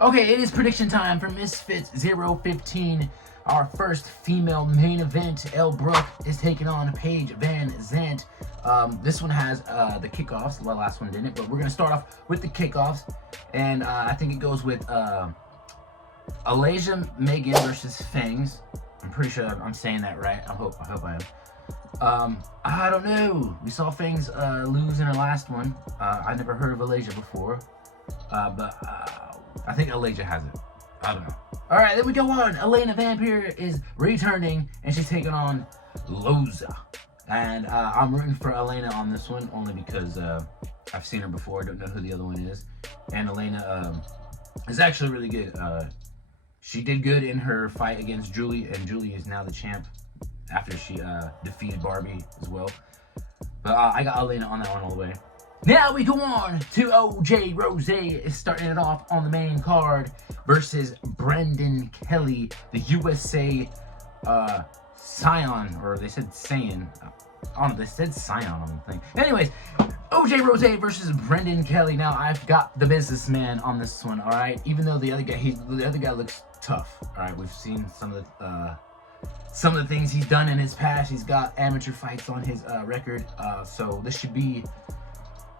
Okay, it is prediction time for Misfits 015. Our first female main event. Elle Brooke is taking on Paige Vanzant. This one has the kickoffs. The last one didn't, but we're going to start off with the kickoffs. And I think it goes with Alasia Megan versus Fangs. I'm pretty sure I'm saying that right. I hope I am. I don't know. We saw Fangs lose in her last one. I never heard of Alasia before. But I think Alasia has it. I don't know. All right, then we go on. Elena Vampire is returning, and she's taking on Loza. And I'm rooting for Elena on this one, only because I've seen her before. I don't know who the other one is. And Elena is actually really good. She did good in her fight against Julie, and Julie is now the champ after she defeated Barbie as well. But I got Elena on that one all the way. Now we go on to OJ Rose is starting it off on the main card versus Brendan Kelly, the USA Scion, or they said Saiyan. I don't know, they said Scion on the thing. Anyways, OJ Rose versus Brendan Kelly. Now I've got the businessman on this one, all right? Even though the other guy looks tough, all right? We've seen some of the things he's done in his past. He's got amateur fights on his record, so this should be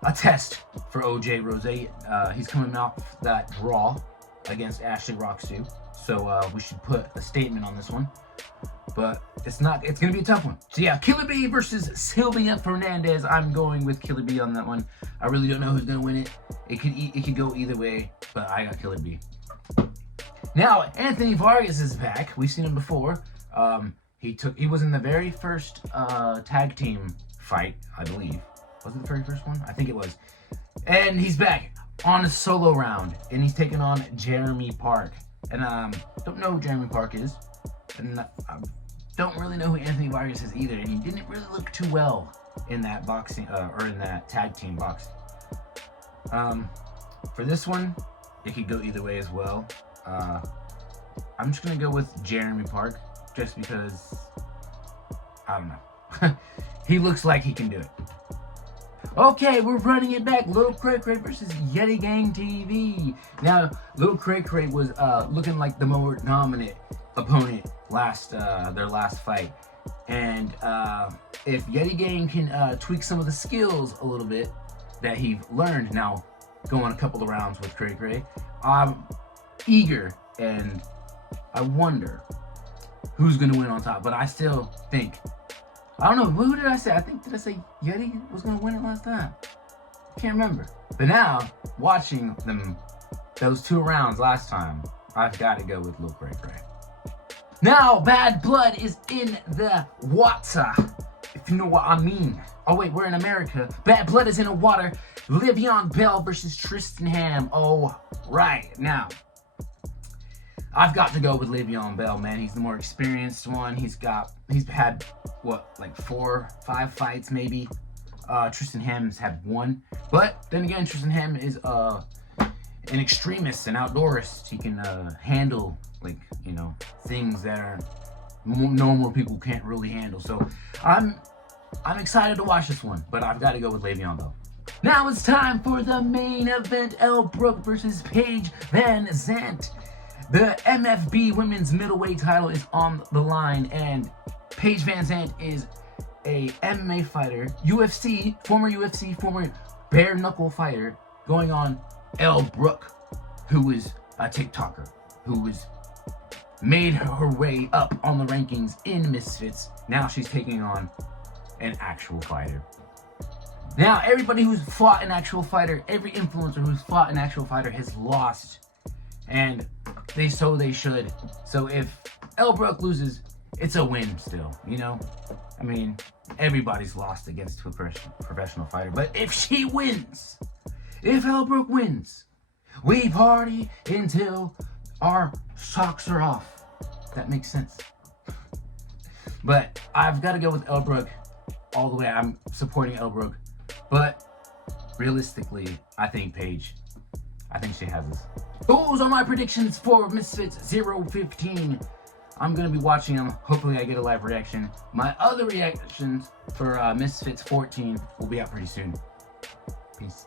a test for OJ Rose. He's coming off that draw against Ashley Roxu, so we should put a statement on this one. But it's gonna be a tough one. So yeah, Killer Bee versus Sylvia Fernandez. I'm going with Killer Bee on that one. I really don't know who's gonna win it. It could go either way, but I got Killer Bee. Now Anthony Vargas is back. We've seen him before. He was in the very first tag team fight, I believe. Was it the very first one? I think it was. And he's back on a solo round, and he's taking on Jeremy Park. And don't know who Jeremy Park is, and don't really know who Anthony Vargas is either. And he didn't really look too well in that boxing or in that tag team box. For this one, it could go either way as well. I'm just gonna go with Jeremy Park, just because I don't know. He looks like he can do it. Okay, we're running it back. Little Cray Cray versus Yeti Gang TV. Now, Little Cray Cray was looking like the more dominant opponent their last fight. And if Yeti Gang can tweak some of the skills a little bit that he's learned now, going a couple of rounds with Cray Cray, I'm eager, and I wonder who's going to win on top. But I still think, I don't know, who did I say? Did I say Yeti was going to win it last time? Can't remember. But now, watching those 2 rounds last time, I've got to go with Lil Cray Cray. Now, Bad Blood is in the water, if you know what I mean. Oh wait, we're in America. Bad Blood is in the water. Le'Veon Bell versus Tristan Ham. Oh, right. Now, I've got to go with Le'Veon Bell, man. He's the more experienced one. He's had, like 4, 5 fights maybe. Tristan Ham's had 1. But then again, Tristan Ham is an extremist, an outdoorist. He can handle, things that are normal people can't really handle. So I'm excited to watch this one, but I've got to go with Le'Veon Bell. Now it's time for the main event. Elle Brooke versus Paige Vanzant. The MFB women's middleweight title is on the line, and Paige Vanzant is a MMA fighter, former bare knuckle fighter, going on Elle Brooke, who is a TikToker, who has made her way up on the rankings in Misfits. Now she's taking on an actual fighter. Now, everybody who's fought an actual fighter, every influencer who's fought an actual fighter has lost. And they should. So if Elle Brooke loses, it's a win still, I mean, everybody's lost against a professional fighter. But if she wins, if Elle Brooke wins, we party until our socks are off. That makes sense. But I've got to go with Elle Brooke all the way. I'm supporting Elle Brooke. But realistically, I think Paige. I think she has this. Those are my predictions for Misfits 015. I'm going to be watching them. Hopefully I get a live reaction. My other reactions for Misfits 14 will be out pretty soon. Peace.